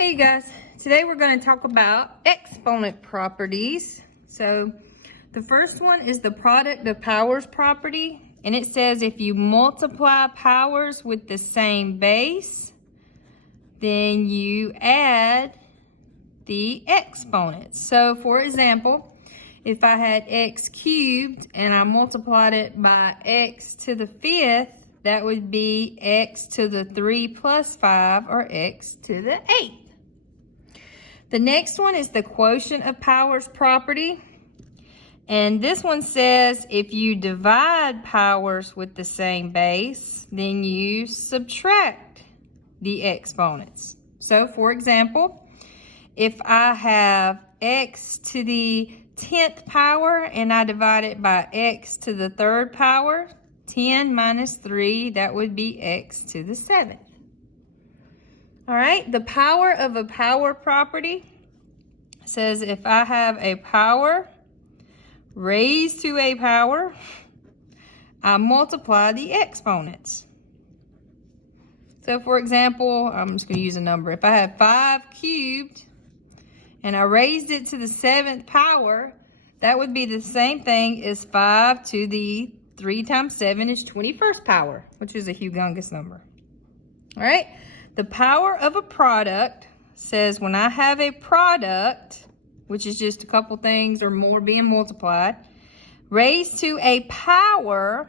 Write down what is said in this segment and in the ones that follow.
Hey guys, today we're going to talk about exponent properties. So the first one is the product of powers property, and it says if you multiply powers with the same base, then you add the exponents. So for example, if I had x cubed and I multiplied it by x to the 5th, that would be x to the 3 plus 5, or x to the 8th. The next one is the quotient of powers property. And this one says if you divide powers with the same base, then you subtract the exponents. So for example, if I have x to the 10th power and I divide it by x to the 3rd power, 10 minus 3, that would be x to the 7th. All right, the power of a power property says if I have a power raised to a power, I multiply the exponents. So for example, I'm just going to use a number. If I have 5 cubed and I raised it to the 7th power, that would be the same thing as 5 to the 3 times 7 is 21st power, which is a humongous number. All right. The power of a product says when I have a product, which is just a couple things or more being multiplied, raised to a power,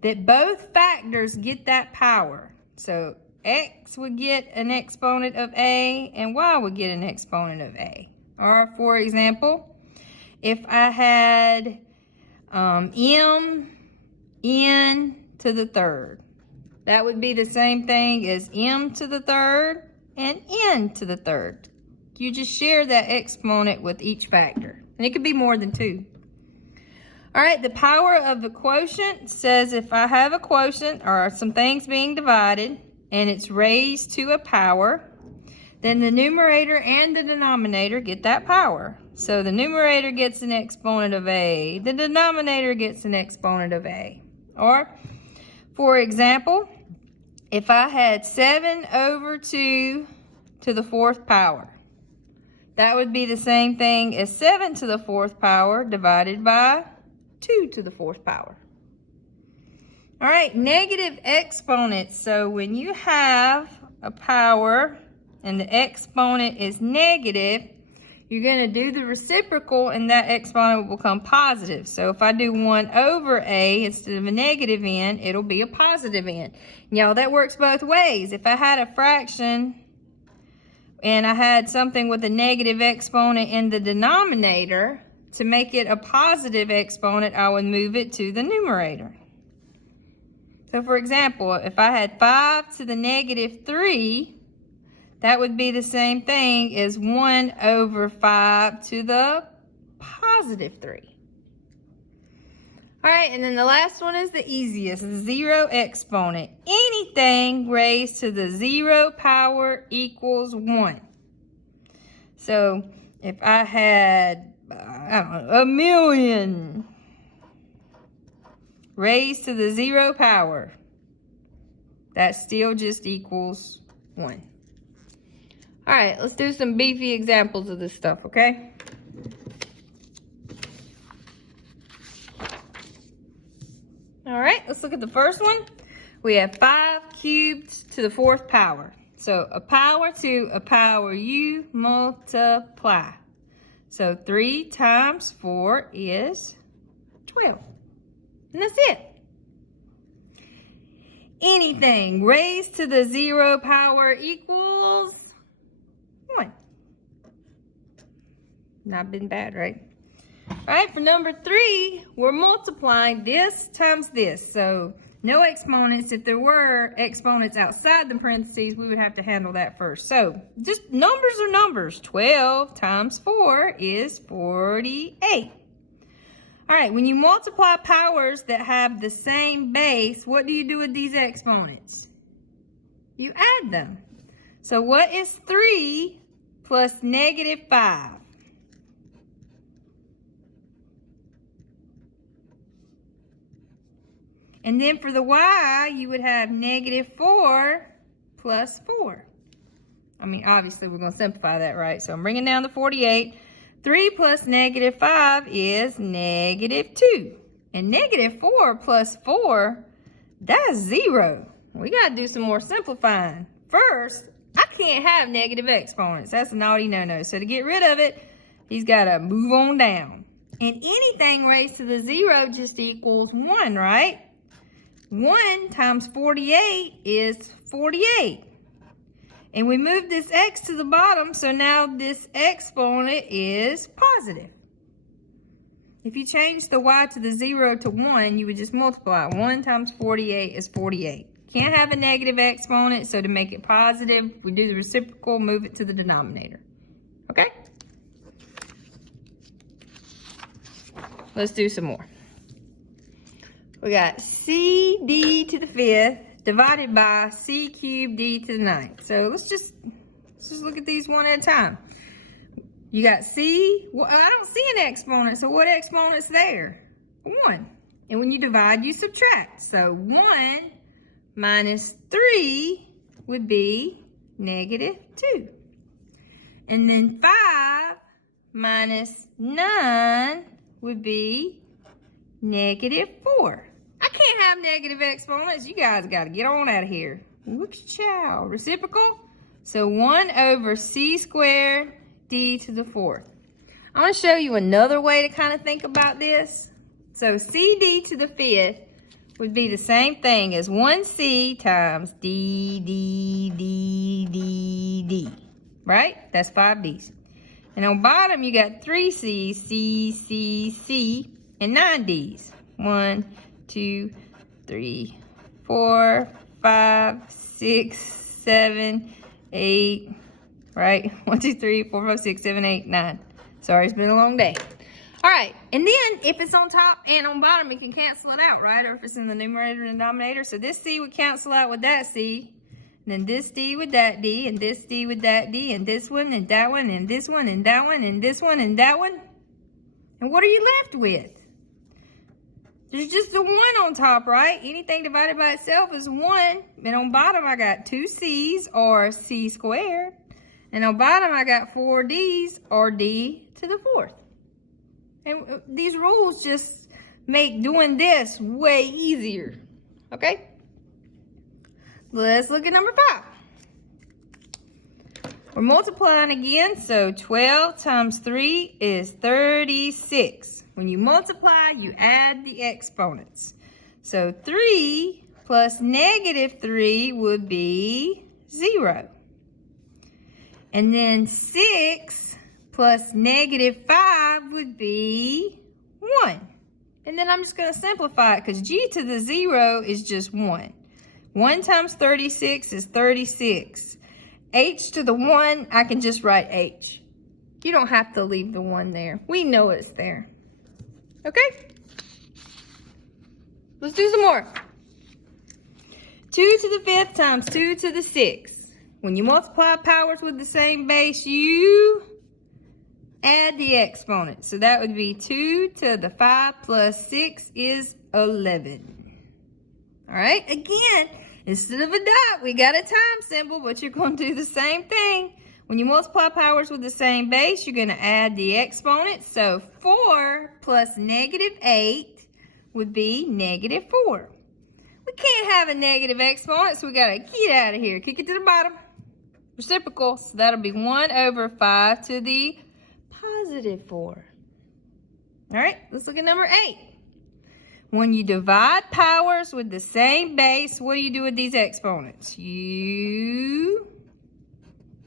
that both factors get that power. So x would get an exponent of a and y would get an exponent of a. Or for example, if I had m n to the 3rd, that would be the same thing as m to the 3rd and n to the 3rd. You just share that exponent with each factor. And it could be more than 2. All right, the power of the quotient says if I have a quotient or some things being divided and it's raised to a power, then the numerator and the denominator get that power. So the numerator gets an exponent of a, the denominator gets an exponent of a. Or, for example, if I had 7 over 2 to the 4th power, that would be the same thing as 7 to the 4th power divided by 2 to the 4th power. All right, negative exponents. So when you have a power and the exponent is negative, you're going to do the reciprocal and that exponent will become positive. So if I do 1 over a instead of a negative n, it'll be a positive n. Y'all, that works both ways. If I had a fraction and I had something with a negative exponent in the denominator, to make it a positive exponent, I would move it to the numerator. So for example, if I had 5 to the negative 3, that would be the same thing as 1 over 5 to the positive 3. All right, and then the last one is the easiest, 0 exponent. Anything raised to the 0 power equals 1. So if I had, I don't know, 1,000,000 raised to the 0 power, that still just equals 1. All right, let's do some beefy examples of this stuff, okay? All right, let's look at the first one. We have 5 cubed to the 4th power. So a power to a power, you multiply. So 3 times 4 is 12. And that's it. Anything raised to the 0 power equals 1. Not been bad, right? All right, for number 3, we're multiplying this times this. So no exponents. If there were exponents outside the parentheses, we would have to handle that first. So just numbers are numbers. 12 times 4 is 48. All right, when you multiply powers that have the same base, what do you do with these exponents? You add them. So what is 3 plus negative 5? And then for the y, you would have negative 4 plus 4. I mean, obviously, we're going to simplify that, right? So I'm bringing down the 48. 3 plus negative 5 is negative 2. And negative 4 plus 4, that's 0. We got to do some more simplifying. First, I can't have negative exponents. That's a naughty no-no. So to get rid of it, he's got to move on down. And anything raised to the 0 just equals 1, right? 1 times 48 is 48. And we move this x to the bottom, so now this exponent is positive. If you change the y to the 0 to 1, you would just multiply. 1 times 48 is 48. Can't have a negative exponent, so to make it positive, we do the reciprocal, move it to the denominator. Okay? Let's do some more. We got CD to the 5th divided by c cubed d to the 9th. So let's just look at these one at a time. You got c, well, I don't see an exponent, so what exponent's there? 1. And when you divide, you subtract. So 1 minus 3 would be negative 2. And then 5 minus 9 would be negative 4. I can't have negative exponents. You guys got to get on out of here. Whoops-chow. Reciprocal. So 1 over c squared d to the 4th. I'm going to show you another way to kind of think about this. So cd to the 5th would be the same thing as 1c times d. Right? That's 5 d's. And on bottom, you got 3 c's, c, and 9 d's. 1, 2, 3, 4, 5, 6, 7, 8, right? 1, 2, 3, 4, 5, 6, 7, 8, 9. Sorry, it's been a long day. All right, and then if it's on top and on bottom, it can cancel it out, right? Or if it's in the numerator and denominator. So this C would cancel out with that C, and then this D with that D, and this D with that D, and this one, and that one, and this one, and that one, and this one, and that one. And what are you left with? There's just the 1 on top, right? Anything divided by itself is 1. And on bottom, I got 2 C's, or C squared. And on bottom, I got 4 D's, or D to the 4th. And these rules just make doing this way easier. Okay? Let's look at number 5. We're multiplying again, so 12 times 3 is 36. When you multiply, you add the exponents. So 3 plus negative 3 would be 0. And then 6 plus negative 5 would be 1. And then I'm just going to simplify it because g to the 0 is just 1. 1 times 36 is 36. H to the 1, I can just write H. You don't have to leave the 1 there. We know it's there. Okay? Let's do some more. 2 to the 5th times 2 to the 6th. When you multiply powers with the same base, you add the exponents. So that would be 2 to the 5 plus 6 is 11. All right, again, instead of a dot, we got a time symbol, but you're going to do the same thing. When you multiply powers with the same base, you're going to add the exponents. So 4 plus negative 8 would be negative 4. We can't have a negative exponent, so we got to get out of here. Kick it to the bottom. Reciprocal, so that'll be 1 over 5 to the positive 4. All right, let's look at number 8. When you divide powers with the same base, what do you do with these exponents? You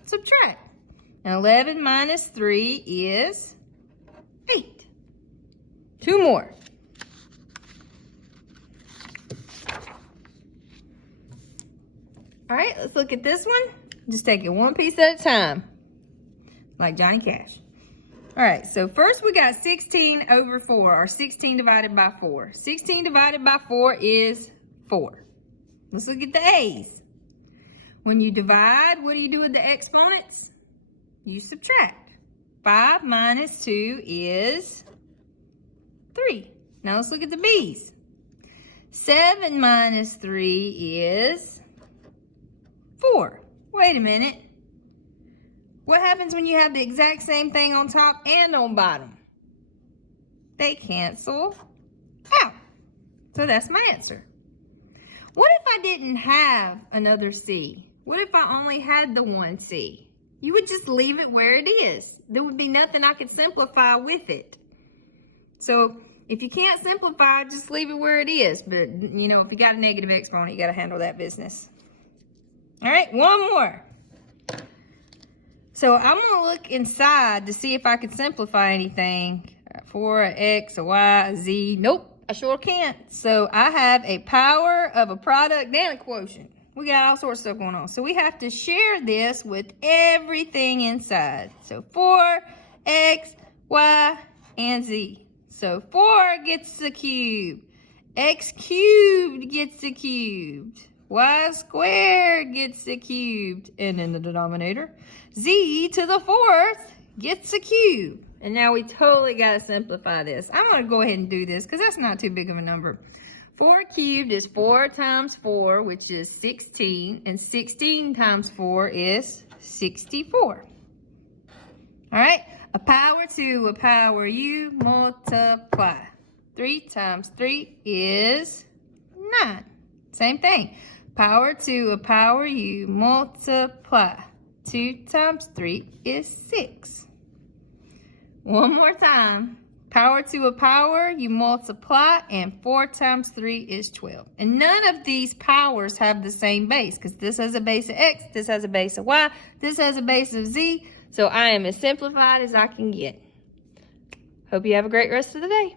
subtract. And 11 minus 3 is 8. 2 more. All right, let's look at this one. Just take it one piece at a time, like Johnny Cash. All right, so first we got 16 over 4, or 16 divided by 4. 16 divided by 4 is 4. Let's look at the A's. When you divide, what do you do with the exponents? You subtract. 5 minus 2 is 3. Now let's look at the B's. 7 minus 3 is 4. Wait a minute. What happens when you have the exact same thing on top and on bottom? They cancel out. So that's my answer. What if I didn't have another C? What if I only had the one C? You would just leave it where it is. There would be nothing I could simplify with it. So if you can't simplify, just leave it where it is. But, you know, if you got a negative exponent, you got to handle that business. All right, one more. So I'm going to look inside to see if I can simplify anything. 4, an X, a Y, a Z. Nope, I sure can't. So I have a power of a product and a quotient. We got all sorts of stuff going on. So we have to share this with everything inside. So 4, X, Y, and Z. So 4 gets the cube. X cubed gets the cubed. Y squared gets the cubed. And in the denominator, Z to the 4th gets a cube. And now we totally got to simplify this. I'm going to go ahead and do this because that's not too big of a number. 4 cubed is 4 times 4, which is 16. And 16 times 4 is 64. All right. A power to a power u multiply. 3 times 3 is 9. Same thing. Power to a power u multiply. 2 times 3 is 6. One more time. Power to a power, you multiply, and 4 times 3 is 12. And none of these powers have the same base, because this has a base of X, this has a base of Y, this has a base of Z. So I am as simplified as I can get. Hope you have a great rest of the day.